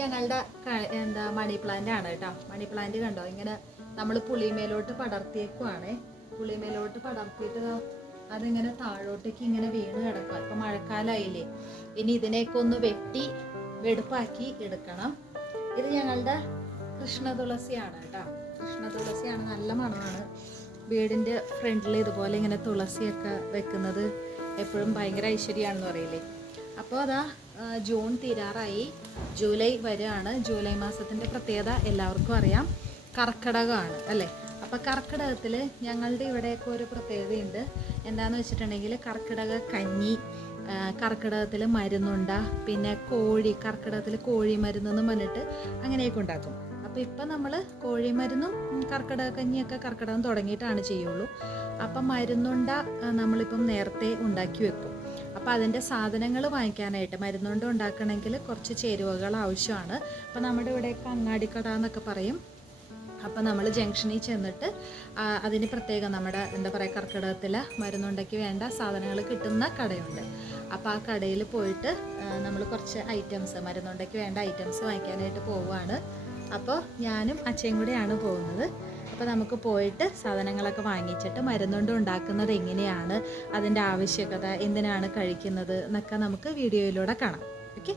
ഞങ്ങളുടെ എന്താ money plant ആണ് കേട്ടോ. മണി പ്ലാന്റ് കണ്ടോ? ഇങ്ങനെ നമ്മൾ പുളിമേലോട്ട് പടർത്തിയേക്കുവാണ്. പുളിമേലോട്ട് പടർത്തിയിട്ട് അതിങ്ങനെ താഴോട്ടേക്ക് ഇങ്ങനെ വീണ് കിടക്കുക ഇപ്പൊ മഴക്കാലമായില്ലേ ഇനി ഇതിനെയൊക്കെ ഒന്ന് വെട്ടി വെടുപ്പാക്കി എടുക്കണം. ഇത് ഞങ്ങളുടെ കൃഷ്ണ തുളസിയാണ് കേട്ടോ. കൃഷ്ണ തുളസിയാണ് നല്ല മണമാണ്. വീടിന്റെ ഫ്രണ്ടിൽ ഇതുപോലെ ഇങ്ങനെ തുളസിയൊക്കെ വെക്കുന്നത് എപ്പോഴും ഭയങ്കര ഐശ്വര്യമാണെന്ന് പറയില്ലേ. അപ്പോൾ അതാ ജൂൺ തീരാറായി. ജൂലൈ വരെയാണ്. ജൂലൈ മാസത്തിന്റെ പ്രത്യേകത എല്ലാവർക്കും അറിയാം. കർക്കിടകമാണ് അല്ലേ? അപ്പോൾ കർക്കിടകത്തിൽ ഞങ്ങളുടെ ഇവിടെയൊക്കെ ഒരു പ്രത്യേകതയുണ്ട്. എന്താണെന്ന് വെച്ചിട്ടുണ്ടെങ്കിൽ കർക്കിടക കഞ്ഞി കർക്കിടകത്തിൽ മരുന്നുണ്ട പിന്നെ കോഴി കർക്കിടകത്തിൽ കോഴി മരുന്ന് എന്ന് പറഞ്ഞിട്ട് അങ്ങനെയൊക്കെ ഉണ്ടാക്കും. അപ്പോൾ ഇപ്പം നമ്മൾ കോഴി മരുന്നും ഉം, കർക്കിടക കഞ്ഞിയൊക്കെ കർക്കിടകം തുടങ്ങിയിട്ടാണ് ചെയ്യുള്ളൂ. അപ്പം മരുന്നുണ്ട നമ്മളിപ്പം നേരത്തെ ഉണ്ടാക്കി വെക്കും. അപ്പോൾ അതിന്റെ സാധനങ്ങൾ വാങ്ങിക്കാനായിട്ട് മരുന്നുകൊണ്ട് ഉണ്ടാക്കണമെങ്കിൽ കുറച്ച് ചേരുവകൾ ആവശ്യമാണ്. അപ്പോൾ നമ്മുടെ ഇവിടെയൊക്കെ അങ്ങാടിക്കട എന്നൊക്കെ പറയും. അപ്പം നമ്മൾ ജംഗ്ഷനിൽ ചെന്നിട്ട് അതിന് പ്രത്യേകം നമ്മുടെ എന്താ പറയുക കർക്കിടകത്തിൽ മരുന്നുണ്ടാക്കി വേണ്ട സാധനങ്ങൾ കിട്ടുന്ന കടയുണ്ട്. അപ്പോൾ ആ കടയിൽ പോയിട്ട് നമ്മൾ കുറച്ച് ഐറ്റംസ് മരുന്നുണ്ടാക്കി വേണ്ട ഐറ്റംസ് വാങ്ങിക്കാനായിട്ട് പോവുകയാണ്. അപ്പോൾ ഞാനും അച്ഛയും കൂടെയാണ് പോകുന്നത്. അപ്പോൾ നമുക്ക് പോയിട്ട് സാധനങ്ങളൊക്കെ വാങ്ങിച്ചിട്ട് മരുന്നുകൊണ്ട് ഉണ്ടാക്കുന്നത് എങ്ങനെയാണ് അതിന്റെ ആവശ്യകത എന്തിനാണ് കഴിക്കുന്നത് എന്നൊക്കെ നമുക്ക് വീഡിയോയിലൂടെ കാണാം. ഓക്കെ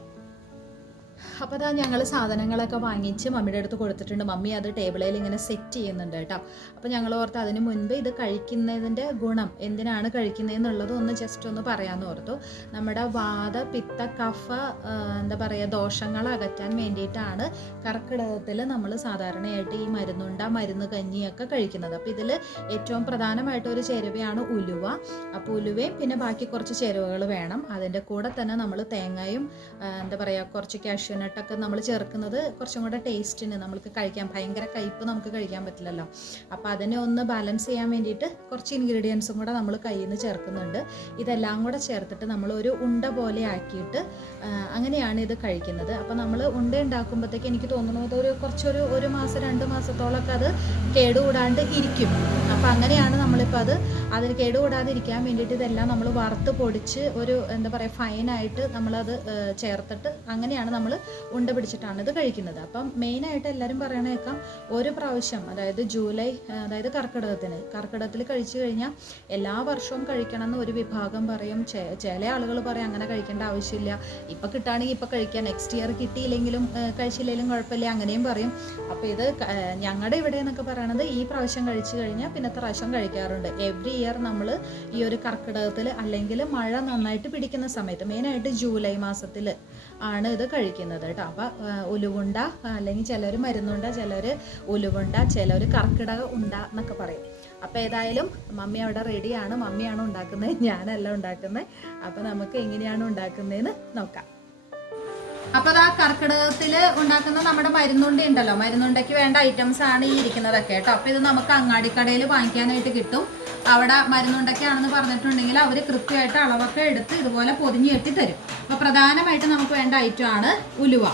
അപ്പോൾ അതാ ഞങ്ങൾ സാധനങ്ങളൊക്കെ വാങ്ങിച്ച് മമ്മിയുടെ അടുത്ത് കൊടുത്തിട്ടുണ്ട്. മമ്മി അത് ടേബിളിൽ ഇങ്ങനെ സെറ്റ് ചെയ്യുന്നുണ്ട് കേട്ടോ. അപ്പോൾ ഞങ്ങൾ ഓർത്ത് അതിന് മുൻപ് ഇത് കഴിക്കുന്നതിന്റെ ഗുണം എന്തിനാണ് കഴിക്കുന്നതെന്നുള്ളത് ഒന്ന് ജസ്റ്റ് ഒന്ന് പറയാമെന്ന് ഓർത്തു. നമ്മുടെ വാത പിത്ത കഫ എന്താ പറയുക ദോഷങ്ങൾ അകറ്റാൻ വേണ്ടിയിട്ടാണ് കർക്കിടകത്തിൽ നമ്മൾ സാധാരണയായിട്ട് ഈ മരുന്നുണ്ട മരുന്ന് കഞ്ഞിയൊക്കെ കഴിക്കുന്നത്. അപ്പോൾ ഇതിൽ ഏറ്റവും പ്രധാനമായിട്ട് ഒരു ചേരുവയാണ് ഉലുവ. അപ്പോൾ ഉലുവയും പിന്നെ ബാക്കി കുറച്ച് ചേരുവകൾ വേണം. അതിന്റെ കൂടെ തന്നെ നമ്മൾ തേങ്ങയും എന്താ പറയുക കുറച്ച് കാഷ്യൂനട്ടൊക്കെ നമ്മൾ ചേർക്കുന്നത് കുറച്ചും കൂടെ ടേസ്റ്റിന് നമുക്ക് കഴിക്കാൻ ഭയങ്കര കയ്പ്പ് നമുക്ക് കഴിക്കാൻ പറ്റില്ലല്ലോ. അപ്പോൾ അതിനെ ഒന്ന് ബാലൻസ് ചെയ്യാൻ വേണ്ടിയിട്ട് കുറച്ച് ഇൻഗ്രീഡിയൻസും കൂടെ നമ്മൾ കയ്യിൽ നിന്ന് ചേർക്കുന്നുണ്ട്. ഇതെല്ലാം കൂടെ ചേർത്തിട്ട് നമ്മൾ ഒരു ഉണ്ട പോലെ ആക്കിയിട്ട് അങ്ങനെയാണ് ഇത് കഴിക്കുന്നത്. അപ്പോൾ നമ്മൾ ഉണ്ട ഉണ്ടാക്കുമ്പോഴത്തേക്ക് എനിക്ക് തോന്നുന്നു അതൊരു കുറച്ചൊരു ഒരു മാസം രണ്ട് മാസത്തോളമൊക്കെ അത് കേടുകൂടാണ്ട് ഇരിക്കും. അപ്പോൾ അങ്ങനെയാണ് നമ്മളിപ്പോൾ അത് അതിന് കേടുകൂടാതിരിക്കാൻ വേണ്ടിയിട്ട് ഇതെല്ലാം നമ്മൾ വറുത്ത് പൊടിച്ച് ഒരു എന്താ പറയുക ഫൈനായിട്ട് നമ്മളത് ചേർത്തിട്ട് അങ്ങനെയാണ് നമ്മൾ ഉണ്ട പിടിച്ചിട്ടാണ് ഇത് കഴിക്കുന്നത്. അപ്പം മെയിനായിട്ട് എല്ലാവരും പറയണേക്കാം ഒരു പ്രാവശ്യം അതായത് ജൂലൈ അതായത് കർക്കിടകത്തിന് കർക്കിടകത്തിൽ കഴിച്ചു കഴിഞ്ഞാൽ എല്ലാ വർഷവും കഴിക്കണം എന്ന് ഒരു വിഭാഗം പറയും. ചില ആളുകൾ പറയും അങ്ങനെ കഴിക്കേണ്ട ആവശ്യമില്ല. ഇപ്പം കിട്ടുകയാണെങ്കിൽ ഇപ്പം കഴിക്കാം. നെക്സ്റ്റ് ഇയർ കിട്ടിയില്ലെങ്കിലും കഴിച്ചില്ലെങ്കിലും കുഴപ്പമില്ല. അങ്ങനെയും പറയും. അപ്പോൾ ഇത് ഞങ്ങളുടെ ഇവിടെ എന്നൊക്കെ പറയണത് ഈ പ്രാവശ്യം കഴിച്ചു കഴിഞ്ഞാൽ പിന്നത്തെ പ്രാവശ്യം കഴിക്കാറുണ്ട്. എവറി ഇയർ നമ്മൾ ഈ ഒരു കർക്കിടകത്തിൽ അല്ലെങ്കിൽ മഴ നന്നായിട്ട് പിടിക്കുന്ന സമയത്ത് മെയിനായിട്ട് ജൂലൈ മാസത്തിൽ ആണ് ഇത് കഴിക്കുന്നത് കേട്ടോ. അപ്പോൾ ഉലുവുണ്ട അല്ലെങ്കിൽ ചിലർ മരുന്നുണ്ട ചിലർ ഉലുവുണ്ട ചിലർ കർക്കിടക ഉണ്ട എന്നൊക്കെ പറയും. അപ്പോൾ ഏതായാലും മമ്മി അവിടെ റെഡിയാണ് മമ്മിയാണ് ഉണ്ടാക്കുന്നത് ഞാനല്ല ഉണ്ടാക്കുന്നത് അപ്പോൾ നമുക്ക് എങ്ങനെയാണ് ഉണ്ടാക്കുന്നതെന്ന് നോക്കാം. അപ്പൊ ആ കർക്കിടകത്തിൽ ഉണ്ടാക്കുന്ന നമ്മുടെ മരുന്നുണ്ടി ഉണ്ടല്ലോ. മരുന്നുണ്ടയ്ക്ക് വേണ്ട ഐറ്റംസ് ആണ് ഈ ഇരിക്കുന്നതൊക്കെ കേട്ടോ. അപ്പൊ ഇത് നമുക്ക് അങ്ങാടിക്കടയിൽ വാങ്ങിക്കാനായിട്ട് കിട്ടും. അവിടെ മരുന്നുണ്ടൊക്കെയാണെന്ന് പറഞ്ഞിട്ടുണ്ടെങ്കിൽ അവർ കൃത്യമായിട്ട് അളവൊക്കെ എടുത്ത് ഇതുപോലെ പൊതിഞ്ഞ് കെട്ടി തരും. അപ്പൊ പ്രധാനമായിട്ട് നമുക്ക് വേണ്ട ഐറ്റം ആണ് ഉലുവ.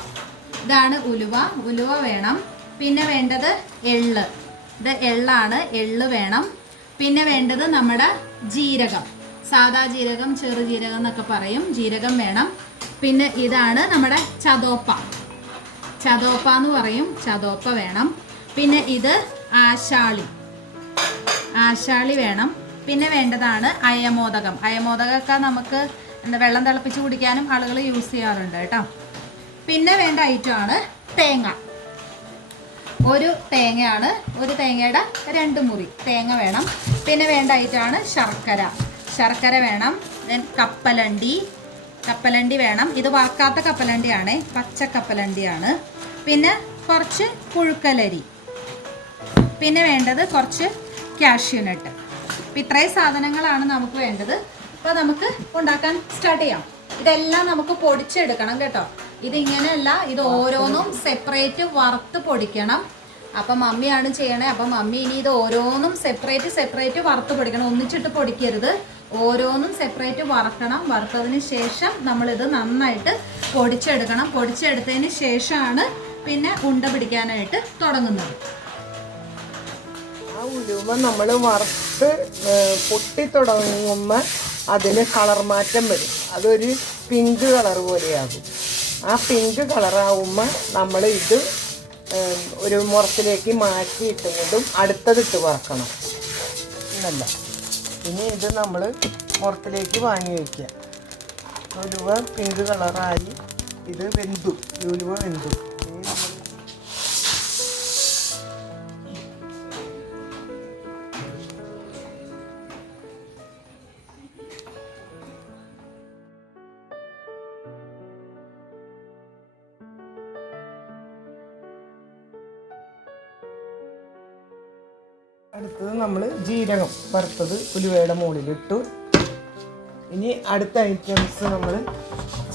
ഇതാണ് ഉലുവ. ഉലുവ വേണം. പിന്നെ വേണ്ടത് എള്ള്. ഇത് എള്ളാണ്. എള്ള് വേണം. പിന്നെ വേണ്ടത് നമ്മുടെ ജീരകം. സാദാ ജീരകം ചെറു ജീരകം എന്നൊക്കെ പറയും. ജീരകം വേണം. പിന്നെ ഇതാണ് നമ്മുടെ ചതോപ്പ. ചതോപ്പ എന്ന് പറയും. ചതോപ്പ വേണം. പിന്നെ ഇത് ആശാളി. ആശാളി വേണം. പിന്നെ വേണ്ടതാണ് അയമോദകം. അയമോദകമൊക്കെ നമുക്ക് എന്താ വെള്ളം തിളപ്പിച്ച് കുടിക്കാനും ആളുകൾ യൂസ് ചെയ്യാറുണ്ട് കേട്ടോ. പിന്നെ വേണ്ട ഐറ്റമാണ് തേങ്ങ. ഒരു തേങ്ങയാണ് ഒരു തേങ്ങയുടെ രണ്ട് മുറി തേങ്ങ വേണം. പിന്നെ വേണ്ട ഐറ്റമാണ് ശർക്കര. ശർക്കര വേണം കപ്പലണ്ടി. കപ്പലണ്ടി വേണം. ഇത് വറക്കാത്ത കപ്പലണ്ടിയാണ് പച്ച കപ്പലണ്ടിയാണ്. പിന്നെ കുറച്ച് പുഴുക്കലരി. പിന്നെ വേണ്ടത് കുറച്ച് കാഷ്യൂനട്ട് അപ്പം ഇത്രയും സാധനങ്ങളാണ് നമുക്ക് വേണ്ടത്. അപ്പോൾ നമുക്ക് ഉണ്ടാക്കാൻ സ്റ്റാർട്ട് ചെയ്യാം. ഇതെല്ലാം നമുക്ക് പൊടിച്ചെടുക്കണം കേട്ടോ. ഇതിങ്ങനെയല്ല ഇത് ഓരോന്നും സെപ്പറേറ്റ് വറുത്ത് പൊടിക്കണം. അപ്പം മമ്മിയാണ് ചെയ്യണേ. അപ്പം മമ്മി ഇനി ഇത് ഓരോന്നും സെപ്പറേറ്റ് സെപ്പറേറ്റ് വറുത്ത് പൊടിക്കണം. ഒന്നിച്ചിട്ട് പൊടിക്കരുത്. ഓരോന്നും സെപ്പറേറ്റ് വറക്കണം. വറുത്തതിന് ശേഷം നമ്മളിത് നന്നായിട്ട് പൊടിച്ചെടുക്കണം. പൊടിച്ചെടുത്തതിന് ശേഷമാണ് പിന്നെ ഉണ്ട പിടിക്കാനായിട്ട് തുടങ്ങുന്നത്. ഉലുവ നമ്മൾ വറുത്ത് പൊട്ടി തുടങ്ങുമ്പോൾ അതിന് കളർ മാറ്റം വരും. അതൊരു പിങ്ക് കളർ പോലെയാകും. ആ പിങ്ക് കളറാവുമ്പോൾ നമ്മൾ ഇത് ഒരു മുറത്തിലേക്ക് മാറ്റിയിട്ടും കൊണ്ടും അടുത്തതിട്ട് വറക്കണം. എന്നല്ല ഇനി ഇത് നമ്മൾ മുറത്തിലേക്ക് വാങ്ങി വയ്ക്കുക. ഉലുവ പിങ്ക് കളറായി ഇത് വെന്തു. ഉലുവ വെന്തു. അടുത്തത് നമ്മൾ ജീരകം വറുത്തത് ഉലുവയുടെ മുകളിലിട്ടു. ഇനി അടുത്ത ഐറ്റംസ് നമ്മൾ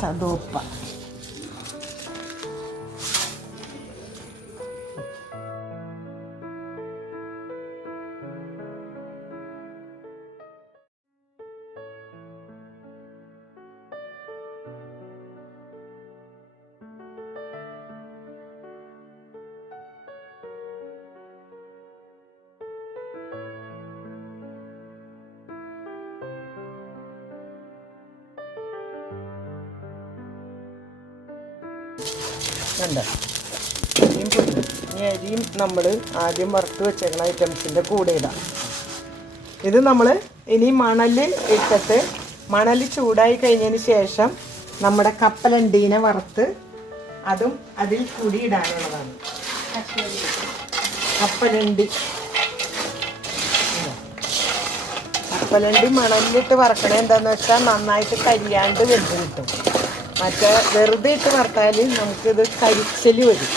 ചതോപ്പ. വേണ്ട അരിയും അരിയും നമ്മൾ ആദ്യം വറുത്ത് വെച്ചേക്കണ ഐറ്റംസിന്റെ കൂടെ ഇടാം. ഇത് നമ്മൾ ഇനി മണൽ ഇട്ടിട്ട് മണൽ ചൂടായി കഴിഞ്ഞതിന് ശേഷം നമ്മുടെ കപ്പലണ്ടീനെ വറുത്ത് അതും അതിൽ കൂടി ഇടാനുള്ളതാണ്. കപ്പലണ്ടി. കപ്പലണ്ടി മണലിലിട്ട് വറക്കണേ എന്താണെന്ന് വെച്ചാൽ നന്നായിട്ട് കരിയാണ്ട് വെന്ത് കിട്ടും. മറ്റേ വെറുതെ ഇട്ട് വറുത്താൽ നമുക്കിത് കരിച്ചൽ വരും.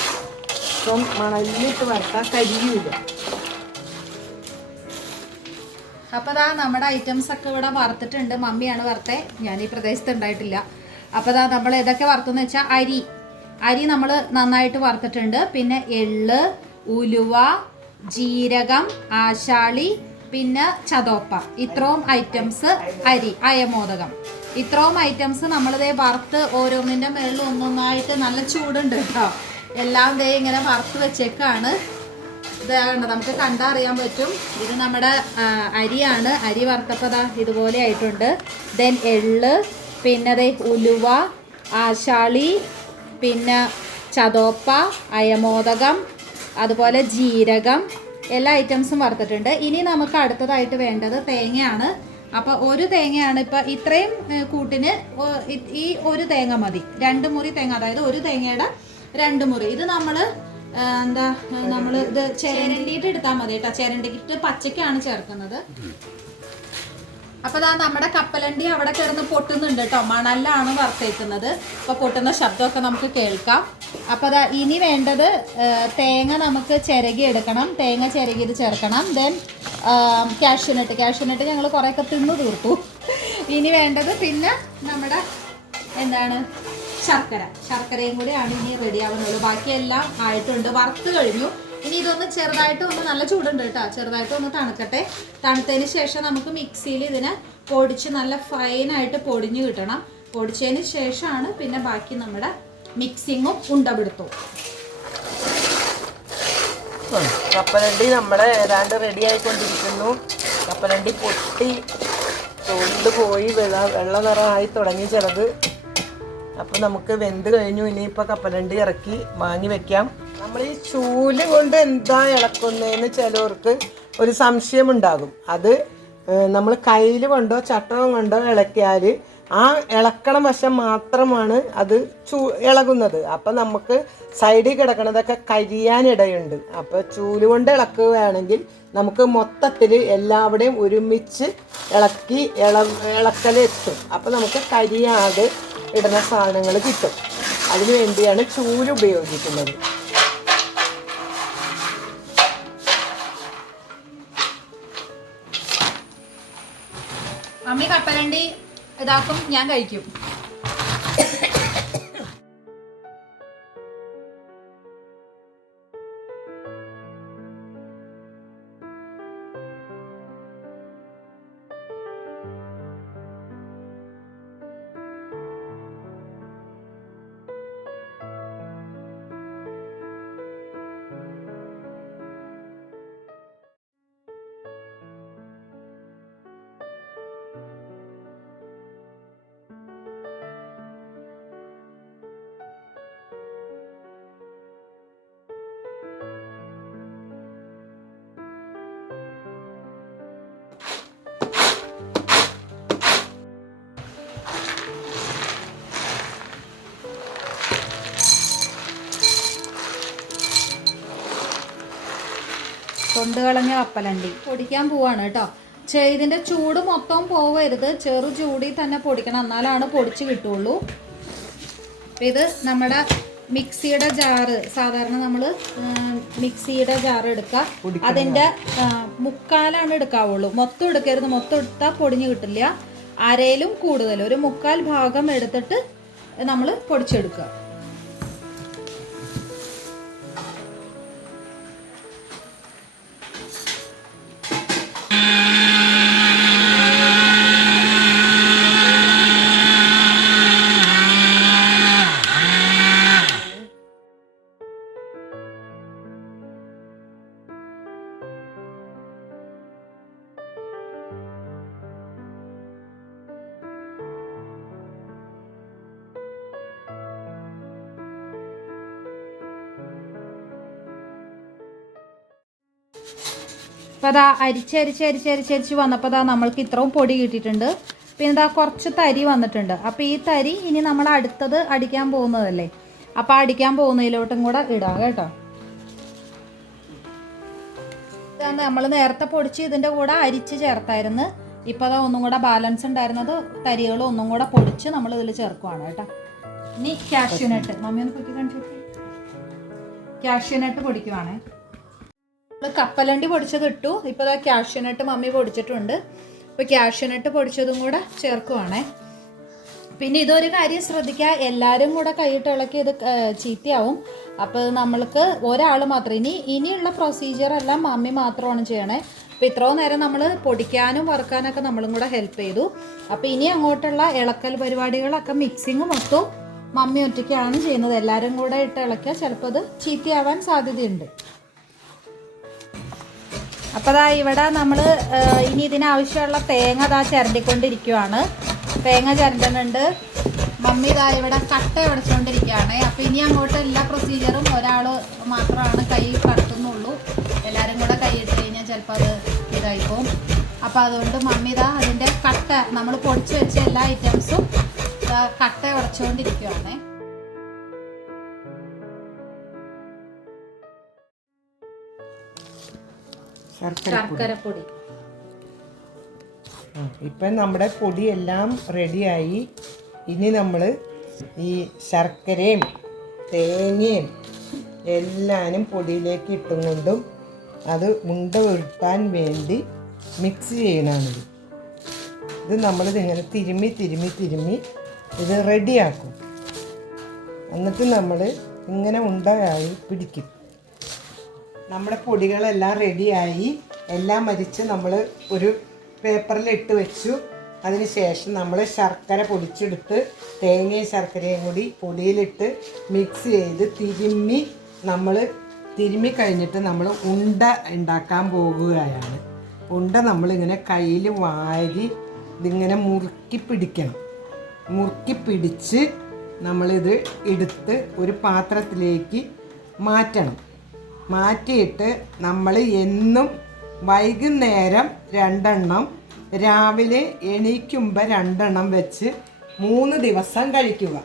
അപ്പം മണലിലിട്ട് വറുത്താൽ കരിയില്ല അപ്പോൾ ദാ നമ്മുടെ ഐറ്റംസ് ഒക്കെ ഇവിടെ വറുത്തിട്ടുണ്ട്. മമ്മിയാണ് വറുത്തേ. ഞാൻ ഈ പ്രദേശത്ത് ഉണ്ടായിട്ടില്ല. അപ്പോൾ ദാ നമ്മൾ ഇതൊക്കെ വറുത്തെന്ന് വെച്ചാൽ അരി. അരി നമ്മൾ നന്നായിട്ട് വറുത്തിട്ടുണ്ട്. പിന്നെ എള്ള് ഉലുവ ജീരകം ആശാളി പിന്നെ ചതോപ്പ. ഇത്രയും ഐറ്റംസ് അരി അയമോദകം. ഇത്രയും ഐറ്റംസ് നമ്മളിതേ വറുത്ത് ഓരോന്നിന്റെ മേളിൽ ഒന്നൊന്നായിട്ട് നല്ല ചൂടുണ്ട് കേട്ടോ. എല്ലാം ദേ ഇങ്ങനെ വറുത്ത് വെച്ചേക്കാണ്. ഇതാണ് നമുക്ക് കണ്ടാൽ അറിയാൻ പറ്റും. ഇത് നമ്മുടെ അരിയാണ്. അരി വറുത്തപ്പോൾ ഇതുപോലെ ആയിട്ടുണ്ട്. ദെൻ എള്ള് പിന്നെ ദേ ഉലുവ ആശാളി പിന്നെ ചതോപ്പ അയമോദകം അതുപോലെ ജീരകം. എല്ലാ ഐറ്റംസും വറുത്തിട്ടുണ്ട്. ഇനി നമുക്ക് അടുത്തതായിട്ട് വേണ്ടത് തേങ്ങയാണ്. അപ്പോൾ ഒരു തേങ്ങയാണ് ഇപ്പോൾ ഇത്രയും കൂട്ടിന് ഈ ഒരു തേങ്ങ മതി. രണ്ട് മുറി തേങ്ങ അതായത് ഒരു തേങ്ങയുടെ രണ്ട് മുറി. ഇത് നമ്മൾ എന്താ നമ്മൾ ഇത് ചിരണ്ടിയിട്ട് എടുത്താൽ മതി കേട്ടോ. ചിരണ്ടിയിട്ട് പച്ചക്കാണ് ചേർക്കുന്നത്. അപ്പൊ ഇതാ നമ്മുടെ കപ്പലണ്ടി അവിടെ കിടന്ന് പൊട്ടുന്നുണ്ട് കേട്ടോ മണലിലാണ് വറുത്തേക്കുന്നത്. അപ്പൊ പൊട്ടുന്ന ശബ്ദമൊക്കെ നമുക്ക് കേൾക്കാം. അപ്പൊ അതാ ഇനി വേണ്ടത് തേങ്ങ നമുക്ക് ചിരകി എടുക്കണം. തേങ്ങ ചിരകി ഇത് ചേർക്കണം. ദെൻ കാഷ്യൂനട്ട് കാഷ്യൂനട്ട് ഞങ്ങൾ കുറേയൊക്കെ തിന്നു തീർത്തു. ഇനി വേണ്ടത് പിന്നെ നമ്മുടെ എന്താണ്? ശർക്കര. ശർക്കരയും കൂടിയാണ് ഇനി റെഡി ആവുന്നുള്ളൂ ബാക്കിയെല്ലാം ആയിട്ടുണ്ട്. വറുത്ത് കഴിഞ്ഞു. ഇനി ഇതൊന്ന് ചെറുതായിട്ട് ഒന്ന് നല്ല ചൂടുണ്ട് കേട്ടോ. ചെറുതായിട്ട് ഒന്ന് തണുക്കട്ടെ. തണുത്തതിന് ശേഷം നമുക്ക് മിക്സിയിൽ ഇതിനെ പൊടിച്ച് നല്ല ഫൈനായിട്ട് പൊടിഞ്ഞ് കിട്ടണം. പൊടിച്ചതിന് ശേഷമാണ് പിന്നെ ബാക്കി നമ്മുടെ മിക്സിങ്ങും ഉണ്ടപിടുത്തവും. കപ്പലണ്ടി നമ്മുടെ ഏതാണ്ട് റെഡി ആയിക്കൊണ്ടിരിക്കുന്നു. കപ്പലണ്ടി പൊട്ടി ചൂണ്ട് പോയി വെള്ള വെള്ള നിറമായി തുടങ്ങി ചിലത്. അപ്പം നമുക്ക് വെന്ത് കഴിഞ്ഞു. ഇനിയിപ്പോൾ കപ്പലണ്ടി ഇറക്കി വാങ്ങി വെക്കാം. നമ്മൾ ഈ ചൂൽ കൊണ്ട് എന്താ ഇളക്കുന്നതെന്ന് ചിലവർക്ക് ഒരു സംശയമുണ്ടാകും. അത് നമ്മൾ കയ്യിൽ കൊണ്ടോ ചട്ടവും കൊണ്ടോ ഇളക്കിയാൽ ആ ഇളക്കണ വശം മാത്രമാണ് അത് ചൂ ഇളകുന്നത്. അപ്പം നമുക്ക് സൈഡിൽ കിടക്കണതൊക്കെ കരിയാനിടയുണ്ട് അപ്പോൾ ചൂൽ കൊണ്ട് ഇളക്കുകയാണെങ്കിൽ നമുക്ക് മൊത്തത്തിൽ എല്ലാവിടെയും ഒരുമിച്ച് ഇളക്കി ഇള ഇളക്കലെത്തും. അപ്പം നമുക്ക് കരിയാതെ ഇടുന്ന സാധനങ്ങൾ കിട്ടും. അതിനു വേണ്ടിയാണ് ചൂൽ ഉപയോഗിക്കുന്നത്. ഇതാക്കും ഞാൻ കഴിക്കും. തൊണ്ട് കളഞ്ഞ കപ്പലണ്ടി. പൊടിക്കാൻ പോവാണ് കേട്ടോ. ഇതിന്റെ ചൂട് മൊത്തം പോവരുത്. ചെറു ചൂടി തന്നെ പൊടിക്കണം. എന്നാലാണ് പൊടിച്ച് കിട്ടുള്ളൂ. ഇത് നമ്മുടെ മിക്സിയുടെ ജാറ് സാധാരണ നമ്മൾ മിക്സിയുടെ ജാറ് എടുക്കുക. അതിന്റെ മുക്കാലാണ് എടുക്കാവുള്ളൂ. മൊത്തം എടുക്കരുത്. മൊത്തം എടുത്താൽ പൊടിഞ്ഞ് കിട്ടില്ല. അരയിലും കൂടുതൽ. ഒരു മുക്കാൽ ഭാഗം എടുത്തിട്ട് നമ്മൾ പൊടിച്ചെടുക്കുക. അപ്പോൾ അതാ അരിച്ച് അരിച്ച് അരിച്ച് അരിച്ച് അരിച്ച് വന്നപ്പോൾ അതാ നമ്മൾക്ക് ഇത്രയും പൊടി കിട്ടിയിട്ടുണ്ട്. പിന്നെ ഇതാ കുറച്ച് തരി വന്നിട്ടുണ്ട്. അപ്പോൾ ഈ തരി ഇനി നമ്മൾ അടുത്തത് അടിക്കാൻ പോകുന്നതല്ലേ? അപ്പോൾ അടിക്കാൻ പോകുന്നതിലോട്ടും കൂടെ ഇടാം കേട്ടോ. നമ്മൾ നേരത്തെ പൊടിച്ച് ഇതിന്റെ കൂടെ അരിച്ച് ചേർത്തായിരുന്നു. ഇപ്പോൾ അതാ ഒന്നും കൂടെ ബാലൻസ് ഉണ്ടായിരുന്നത് തരികൾ ഒന്നും കൂടെ പൊടിച്ച് നമ്മൾ ഇതിൽ ചേർക്കുവാണ് കേട്ടോ. ഇനി കാഷ്യൂനട്ട് മമ്മി ഒന്ന് പൊക്കി കാണിച്ചു കാഷ്യൂനട്ട് പൊടിക്കുവാണേ. നമ്മൾ കപ്പലണ്ടി പൊടിച്ചത് ഇട്ടു. ഇപ്പോൾ അതാ ക്യാഷ്യനട്ട് മമ്മി പൊടിച്ചിട്ടുണ്ട്. അപ്പോൾ ക്യാഷ്യനട്ട് പൊടിച്ചതും കൂടെ ചേർക്കുവാണേ. പിന്നെ ഇതൊരു കാര്യം ശ്രദ്ധിക്കുക എല്ലാവരും കൂടെ കൈയിട്ട് ഇളക്കി ഇത് ചീത്തയാവും. അപ്പോൾ നമ്മൾക്ക് ഒരാൾ മാത്രം. ഇനി ഇനിയുള്ള പ്രൊസീജിയർ എല്ലാം മമ്മി മാത്രമാണ് ചെയ്യണേ. അപ്പോൾ ഇത്രയും നേരം നമ്മൾ പൊടിക്കാനും വറുക്കാനൊക്കെ നമ്മളും കൂടെ ഹെൽപ്പ് ചെയ്തു. അപ്പോൾ ഇനി അങ്ങോട്ടുള്ള ഇളക്കൽ പരിപാടികളൊക്കെ മിക്സിങ് മൊത്തം മമ്മി ഒറ്റയ്ക്കാണ് ചെയ്യുന്നത്. എല്ലാവരും കൂടെ ഇട്ട് ഇളക്കിയാൽ ചിലപ്പോൾ അത് ചീത്തയാവാൻ സാധ്യതയുണ്ട്. അപ്പോൾ ദാ ഇവിടെ നമ്മൾ ഇനി ഇതിനാവശ്യമുള്ള തേങ്ങ ദാ ചിരണ്ടിക്കൊണ്ടിരിക്കുവാണ്. തേങ്ങ ചിരണ്ടുന്നുണ്ട്. മമ്മി ഇതാ ഇവിടെ കട്ട ഉടച്ചുകൊണ്ടിരിക്കുകയാണ് അപ്പോൾ ഇനി അങ്ങോട്ട് എല്ലാ പ്രൊസീജിയറും ഒരാൾ മാത്രമാണ് കൈ കടത്തുന്നുള്ളൂ. എല്ലാവരും കൂടെ കൈ ഇട്ട് കഴിഞ്ഞാൽ ചിലപ്പോൾ അത് ഇതായി പോകും അപ്പോൾ അതുകൊണ്ട് മമ്മി ഇതാ അതിന്റെ കട്ട നമ്മൾ പൊടിച്ച് വെച്ച എല്ലാ ഐറ്റംസും കട്ട ഉടച്ചുകൊണ്ടിരിക്കുവാണേ ശർക്കര പൊടി ഇപ്പം നമ്മുടെ പൊടിയെല്ലാം റെഡിയായി. ഇനി നമ്മൾ ഈ ശർക്കരയും തേങ്ങയും എല്ലാനും പൊടിയിലേക്ക് ഇട്ടും കൊണ്ടും അത് മുണ്ട ഉരുട്ടാൻ വേണ്ടി മിക്സ് ചെയ്യണമാണിത് ഇത് നമ്മളിത് ഇങ്ങനെ തിരുമ്മി തിരുമ്മി തിരുമ്മി ഇത് റെഡിയാക്കും എന്നിട്ട് നമ്മൾ ഇങ്ങനെ ഉണ്ടയായി പിടിക്കും. നമ്മുടെ പൊടികളെല്ലാം റെഡിയായി. എല്ലാം മരിച്ച് നമ്മൾ ഒരു പേപ്പറിൽ ഇട്ട് വെച്ചു. അതിന് ശേഷം നമ്മൾ ശർക്കര പൊടിച്ചെടുത്ത് തേങ്ങയും ശർക്കരയും കൂടി പൊടിയിലിട്ട് മിക്സ് ചെയ്ത് തിരുമ്മി നമ്മൾ തിരുമ്മി കഴിഞ്ഞിട്ട് നമ്മൾ ഉണ്ട ഉണ്ടാക്കാൻ പോകുകയാണ്. ഉണ്ട നമ്മളിങ്ങനെ കയ്യിൽ വാരി ഇതിങ്ങനെ മുറുക്കി പിടിക്കണം. മുറുക്കി പിടിച്ച് നമ്മളിത് എടുത്ത് ഒരു പാത്രത്തിലേക്ക് മാറ്റണം. മാറ്റിയിട്ട് നമ്മൾ എന്നും വൈകുന്നേരം രണ്ടെണ്ണം രാവിലെ എണീക്കുമ്പോൾ രണ്ടെണ്ണം വെച്ച് മൂന്ന് ദിവസം കഴിക്കുക.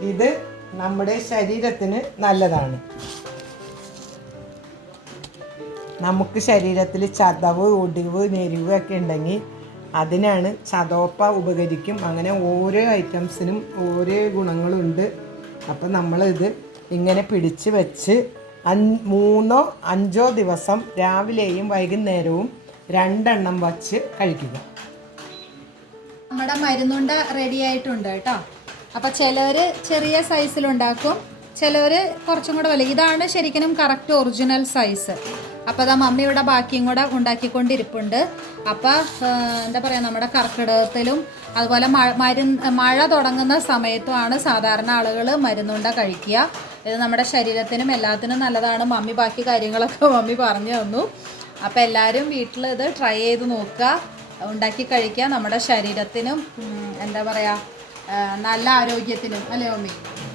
ഇത് നമ്മുടെ ശരീരത്തിന് നല്ലതാണ്. നമുക്ക് ശരീരത്തിൽ ചതവ് ഒടിവ് ഞെരിവ് ഒക്കെ ഉണ്ടെങ്കിൽ അതിനാണ് ചതോപ്പ ഉപകരിക്കും. അങ്ങനെ ഓരോ ഐറ്റംസിനും ഓരോ ഗുണങ്ങളുണ്ട്. അപ്പം നമ്മളിത് ഇങ്ങനെ പിടിച്ച് വെച്ച് മൂന്നോ അഞ്ചോ ദിവസം രാവിലെയും വൈകുന്നേരവും രണ്ടെണ്ണം വച്ച് കഴിക്കുക. നമ്മുടെ മരുന്നുണ്ട റെഡി ആയിട്ടുണ്ട് കേട്ടോ. അപ്പോൾ ചിലർ ചെറിയ സൈസിൽ ഉണ്ടാക്കും ചിലർ കുറച്ചും കൂടെ വലിയ. ഇതാണ് ശരിക്കും കറക്റ്റ് ഒറിജിനൽ സൈസ് അപ്പോൾ അതാ മമ്മി ഇവിടെ ബാക്കിയും കൂടെ ഉണ്ടാക്കിക്കൊണ്ടിരിപ്പുണ്ട്. അപ്പോൾ എന്താ പറയുക നമ്മുടെ കർക്കിടകത്തിലും അതുപോലെ മഴ മരുന്ന് മഴ തുടങ്ങുന്ന സമയത്തുമാണ് സാധാരണ ആളുകൾ മരുന്നുണ്ട കഴിക്കുക. ഇത് നമ്മുടെ ശരീരത്തിനും എല്ലാത്തിനും നല്ലതാണ്. മമ്മി ബാക്കി കാര്യങ്ങളൊക്കെ മമ്മി പറഞ്ഞു തന്നു. അപ്പോൾ എല്ലാവരും വീട്ടിൽ ഇത് ട്രൈ ചെയ്ത് നോക്കുക. ഉണ്ടാക്കി കഴിക്കുക. നമ്മുടെ ശരീരത്തിനും എന്താ പറയുക നല്ല ആരോഗ്യത്തിനും അല്ലേ മമ്മി?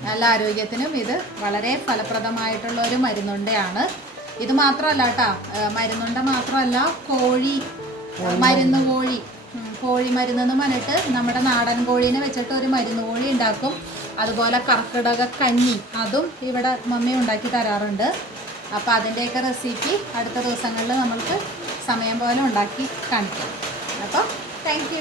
നല്ല ആരോഗ്യത്തിനും ഇത് വളരെ ഫലപ്രദമായിട്ടുള്ള ഒരു മരുന്നുണ്ടയാണ്. ഇത് മാത്രമല്ല കേട്ടോ മരുന്നുണ്ട മാത്രമല്ല കോഴി മരുന്ന് കോഴി കോഴി മരുന്ന് എന്ന് പറഞ്ഞിട്ട് നമ്മുടെ നാടൻ കോഴീനെ വെച്ചിട്ട് ഒരു മരുന്ന് കോഴി ഉണ്ടാക്കും. അതുപോലെ കർക്കിടക കഞ്ഞി അതും ഇവിടെ മമ്മി ഉണ്ടാക്കി തരാറുണ്ട്. അപ്പോൾ അതിന്റെയൊക്കെ റെസിപ്പി അടുത്ത ദിവസങ്ങളിൽ നമ്മൾക്ക് സമയം പോലെ ഉണ്ടാക്കി കാണിക്കാം. അപ്പോൾ താങ്ക്